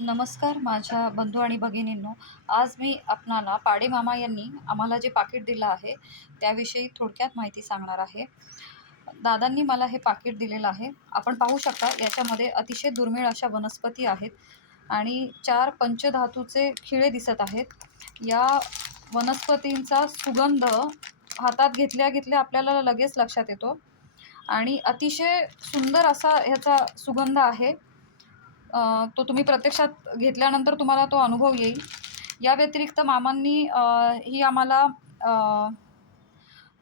नमस्कार माझ्या बंधू आणि भगिनींनो. आज मी आपणाला पाडेमामा यांनी आम्हाला जे पाकीट दिलं आहे त्याविषयी थोडक्यात माहिती सांगणार आहे. दादांनी मला हे पाकीट दिलेलं आहे. आपण पाहू शकता याच्यामध्ये अतिशय दुर्मिळ अशा वनस्पती आहेत आणि चार पंचधातूचे खिळे दिसत आहेत. या वनस्पतींचा सुगंध हातात घेतल्या घेतल्या आपल्याला लगेच लक्षात येतो. आणि अतिशय सुंदर असा ह्याचा सुगंध आहे. तो तुम्ही प्रत्यक्षात घेतल्यानंतर तुम्हाला तो अनुभव येईल. या व्यतिरिक्त मामांनी ही आम्हाला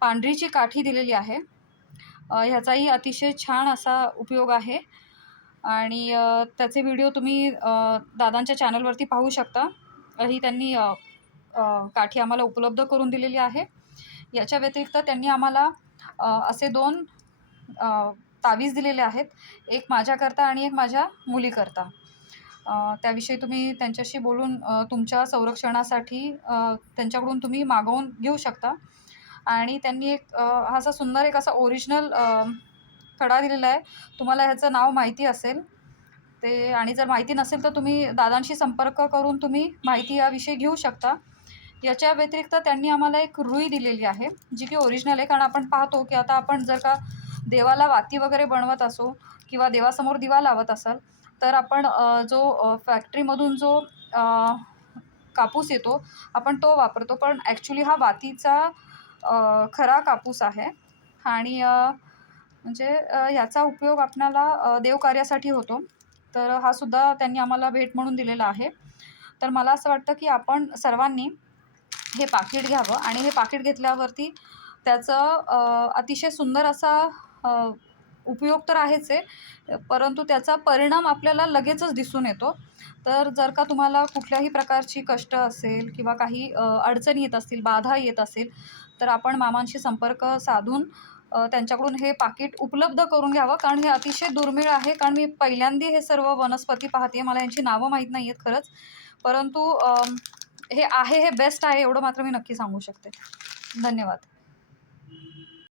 पांढरीची काठी दिलेली आहे. ह्याचाही अतिशय छान असा उपयोग आहे. आणि त्याचे व्हिडिओ तुम्ही दादांच्या चॅनलवरती पाहू शकता. ही त्यांनी काठी आम्हाला उपलब्ध करून दिलेली आहे. याच्या व्यतिरिक्त त्यांनी आम्हाला असे दोन तावीज दिलेले आहेत एक माझ्याकरता आणि एक माझ्या मुलीकरता. त्याविषयी तुम्ही त्यांच्याशी बोलून तुमच्या संरक्षणासाठी त्यांच्याकडून तुम्ही मागवून घेऊ शकता. आणि त्यांनी एक हा असा सुंदर एक असा ओरिजिनल खडा दिलेला आहे. तुम्हाला ह्याचं नाव माहिती असेल ते आणि जर माहिती नसेल तर तुम्ही दादांशी संपर्क करून तुम्ही माहिती याविषयी घेऊ शकता. याच्या व्यतिरिक्त त्यांनी आम्हाला एक रुई दिलेली आहे जी की ओरिजिनल आहे. कारण आपण पाहतो की आता आपण जर का देवाला वाती वगैरे बनवत असो किंवा देवासमोर दिवा लावत असाल तर आपण जो फॅक्टरीमधून जो कापूस येतो आपण तो वापरतो. पण ॲक्च्युली हा वातीचा खरा कापूस आहे. आणि म्हणजे याचा उपयोग आपणाला देवकार्यासाठी होतो. तर हा सुद्धा त्यांनी आम्हाला भेट म्हणून दिलेला आहे. तर मला असं वाटतं की आपण सर्वांनी हे पाकीट घ्यावं. आणि हे पाकीट घेतल्यावरती त्याचं अतिशय सुंदर असा उपयोग तर आहेच आहे परंतु त्याचा परिणाम आपल्याला लगेचच दिसून येतो. तर जर का तुम्हाला कुठल्याही प्रकारची कष्ट असेल किंवा काही अडचणी येत असतील बाधा येत असेल तर आपण मामांशी संपर्क साधून त्यांच्याकडून हे पाकीट उपलब्ध करून घ्यावं. कारण हे अतिशय दुर्मिळ आहे. कारण मी पहिल्यांदा हे सर्व वनस्पती पाहते मला यांची नावं माहीत नाही आहेत खरंच. परंतु हे आहे हे बेस्ट आहे एवढं मात्र मी नक्की सांगू शकते. धन्यवाद.